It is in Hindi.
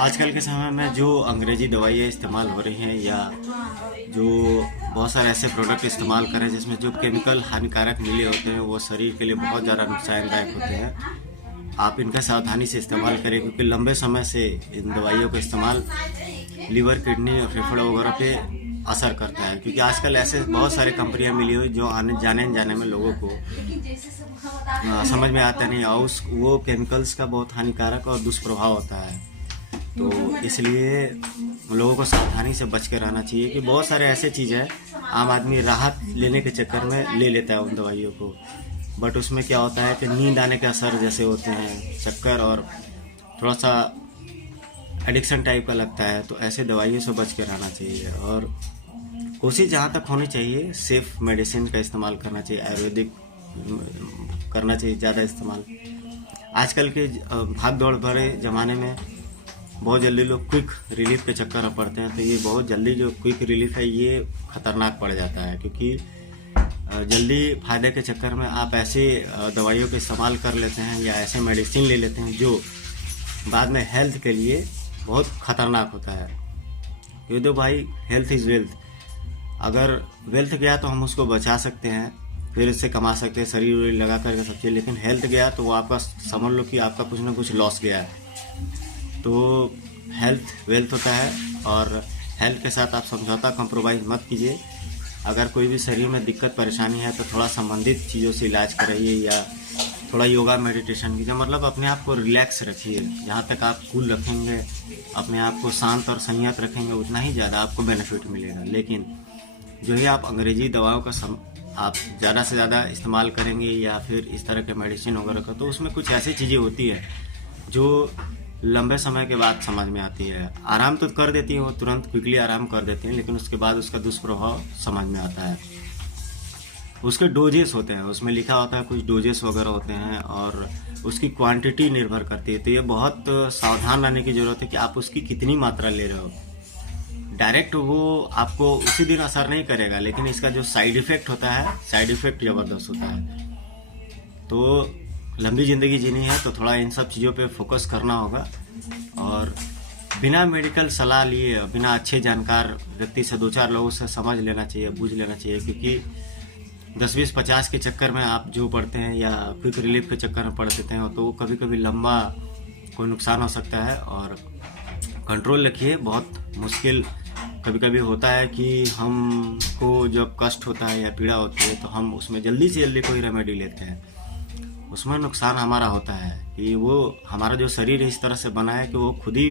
आजकल के समय में जो अंग्रेजी दवाइयाँ इस्तेमाल हो रही हैं या जो बहुत सारे ऐसे प्रोडक्ट इस्तेमाल कर रहे हैं जिसमें जो केमिकल हानिकारक मिले होते हैं वो शरीर के लिए बहुत ज़्यादा नुकसानदायक होते हैं। आप इनका सावधानी से इस्तेमाल करें क्योंकि लंबे समय से इन दवाइयों का इस्तेमाल लीवर, किडनी और फेफड़े वगैरह पे असर करता है, क्योंकि आजकल ऐसे बहुत सारे कंपनियां मिली हुई जो आने जाने में लोगों को समझ में आता नहीं और वो केमिकल्स का बहुत हानिकारक और दुष्प्रभाव होता है। तो इसलिए लोगों को सावधानी से बच कर रहना चाहिए कि बहुत सारे ऐसे चीज़ है आम आदमी राहत लेने के चक्कर में ले लेता है उन दवाइयों को, बट उसमें क्या होता है कि नींद आने के असर जैसे होते हैं, चक्कर और थोड़ा सा एडिक्शन टाइप का लगता है। तो ऐसे दवाइयों से बच के रहना चाहिए और कोशिश जहाँ तक होनी चाहिए सेफ मेडिसिन का इस्तेमाल करना चाहिए, आयुर्वेदिक करना चाहिए ज़्यादा इस्तेमाल। आजकल के भाग दौड़ भरे ज़माने में बहुत जल्दी लोग क्विक रिलीफ के चक्कर में पड़ते हैं, तो ये बहुत जल्दी जो क्विक रिलीफ है ये खतरनाक पड़ जाता है, क्योंकि जल्दी फायदे के चक्कर में आप ऐसे दवाइयों का इस्तेमाल कर लेते हैं या ऐसे मेडिसिन ले लेते हैं जो बाद में हेल्थ के लिए बहुत खतरनाक होता है। ये तो भाई हेल्थ इज़ वेल्थ, अगर वेल्थ गया तो हम उसको बचा सकते हैं, फिर इससे कमा सकते हैं शरीर लगा करके सब चीज़, लेकिन हेल्थ गया तो वो आपका समझ लो कि आपका कुछ ना कुछ लॉस गया है। तो हेल्थ वेल्थ होता है और हेल्थ के साथ आप समझौता कॉम्प्रोमाइज़ मत कीजिए। अगर कोई भी शरीर में दिक्कत परेशानी है तो थोड़ा संबंधित चीज़ों से इलाज कराइए या थोड़ा योगा मेडिटेशन कीजिए, मतलब अपने आप को रिलैक्स रखिए। जहाँ तक आप कूल रखेंगे, अपने आप को शांत और संयत रखेंगे, उतना ही ज़्यादा आपको बेनिफिट मिलेगा। लेकिन जो ही आप अंग्रेजी दवाओं का आप ज़्यादा से ज़्यादा इस्तेमाल करेंगे या फिर इस तरह के मेडिसिन वगैरह का, तो उसमें कुछ ऐसी चीज़ें होती है जो लंबे समय के बाद समझ में आती है। आराम तो कर देती है, वो तुरंत क्विकली आराम कर देती हैं, लेकिन उसके बाद उसका दुष्प्रभाव समझ में आता है। उसके डोजेस होते हैं, उसमें लिखा होता है कुछ डोजेस वगैरह होते हैं और उसकी क्वांटिटी निर्भर करती है। तो ये बहुत सावधान रहने की ज़रूरत है कि आप उसकी कितनी मात्रा ले रहे हो। डायरेक्ट वो आपको उसी दिन असर नहीं करेगा, लेकिन इसका जो साइड इफ़ेक्ट होता है, साइड इफ़ेक्ट ज़बरदस्त होता है। तो लंबी ज़िंदगी जीनी है तो थोड़ा इन सब चीज़ों पे फोकस करना होगा और बिना मेडिकल सलाह लिए, बिना अच्छे जानकार व्यक्ति से 2-4 लोगों से समझ लेना चाहिए, बूझ लेना चाहिए, क्योंकि 10-20-50 के चक्कर में आप जो पढ़ते हैं या क्विक रिलीफ के चक्कर में पढ़ देते हैं तो कभी कभी लंबा कोई नुकसान हो सकता है। और कंट्रोल रखिए, बहुत मुश्किल कभी कभी होता है कि हमको जब कष्ट होता है या पीड़ा होती है तो हम उसमें जल्दी से जल्दी कोई रेमेडी लेते हैं, उसमें नुकसान हमारा होता है कि वो हमारा जो शरीर इस तरह से बना है कि वो खुद ही